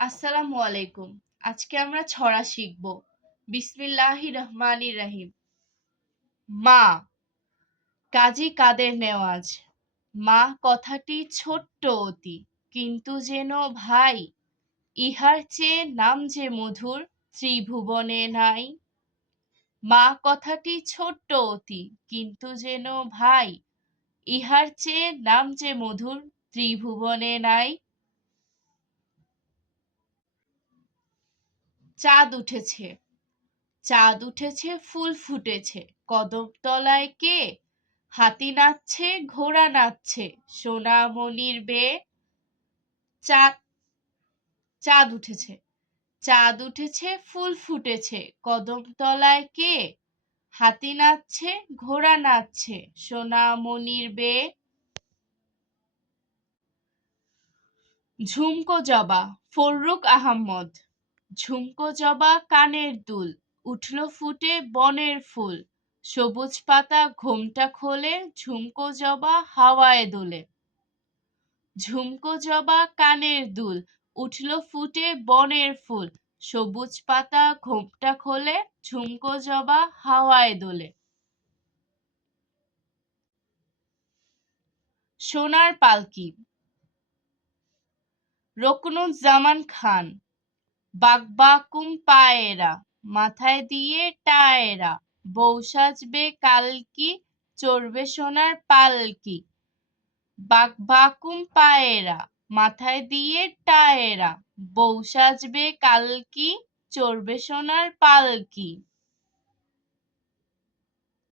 আসসালামু আলাইকুম। আজকে আমরা ছড়া শিখব। বিসমিল্লাহির রহমানির রহিম। মা, কাজী কাদের নেওয়াজ। মা কথাটি ছোট্ট অতি, কিন্তু যেন ভাই, ইহার চেয়ে নাম যে মধুর ত্রিভুবনে নাই। মা কথাটি ছোট্ট অতি, কিন্তু যেন ভাই, ইহার চেয়ে নাম যে মধুর ত্রিভুবনে নাই। চাঁদ উঠেছে, চাঁদ উঠেছে, ফুল ফুটেছে, কদমতলায় কে? হাতি নাচছে, ঘোড়া নাচছে, সোনামণির বেয়ে। চাঁদ চাঁদ উঠেছে, চাঁদ উঠেছে, ফুল ফুটেছে, কদমতলায় কে? হাতি নাচছে, ঘোড়া নাচছে, সোনামণির বেয়ে। ঝুমকো জবা, ফররুখ আহমদ। ঝুমকো জবা কানের দুল, উঠল ফুটে বনের ফুল। সবুজ পাতা ঘোমটা খোলে, ঝুমকো জবা হাওয়ায় দোলে। ঝুমকো জবা কানের দুল, উঠল ফুটে বনের ফুল। সবুজ পাতা ঘোমটা খোলে, ঝুমকো জবা হাওয়ায় দোলে। সোনার পালকি, রুকনুজ্জামান খান। বাকবাকুম পায়েরা, মাথায় দিয়ে টায়েরা। বউ সাজবে কালকি, চড়বে সোনার পালকি। বাকবাকুম পায়েরা, মাথায় দিয়ে টায়েরা। বউ সাজবে কালকি, চড়বে সোনার পালকি।